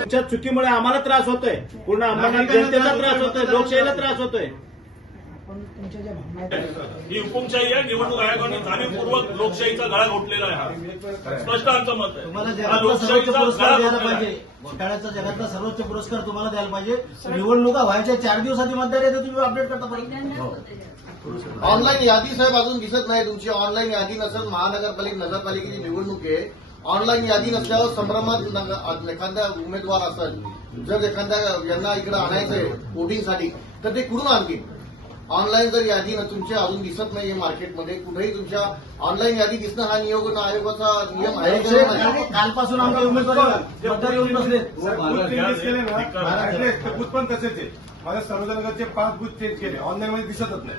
तुमच्या चुकीमुळे आम्हाला त्रास होतोय, पूर्ण अंबरनाथ जनतेला त्रास होतोय, लोकशाहीला त्रास होतोय. ही हुकुमशाही आहे. निवडणूक आयोगाने जाणीवपूर्वक लोकशाहीचा गळा घोटलेला आहे. हा स्पष्ट आमचं मत आहे. तुम्हाला जगातला सर्वोच्च पुरस्कार द्यायला पाहिजे. घोटाळ्याचा जगातला सर्वोच्च पुरस्कार तुम्हाला द्यायला पाहिजे. निवडणुका व्हायच्या 4 दिवस आधी मतदार येते, तुम्ही अपडेट करता पाहिजे. ऑनलाईन यादी साहेब अजून दिसत नाही तुमची. ऑनलाईन यादी नसेल, नगरपालिकेची निवडणूक आहे. ऑनलाईन यादी नसल्यावर संभ्रमात एखादा उमेदवार असेल, जर एखाद्या यांना इकडे आणायचंय वोटिंगसाठी, तर ते कुठून आणतील? ऑनलाईन जर यादी तुमच्या अजून दिसत नाहीये मार्केटमध्ये कुठेही, तुमच्या ऑनलाईन यादी दिसणं हा आयोगाचा नियम आहे. कालपासून आमचे उमेदवार मतदार येऊन बसले. बूथ पण तसेच आहे. माझ्या सर्वजनगरचे 5 बूथ चेंज केले, ऑनलाईन मध्ये दिसतच नाही.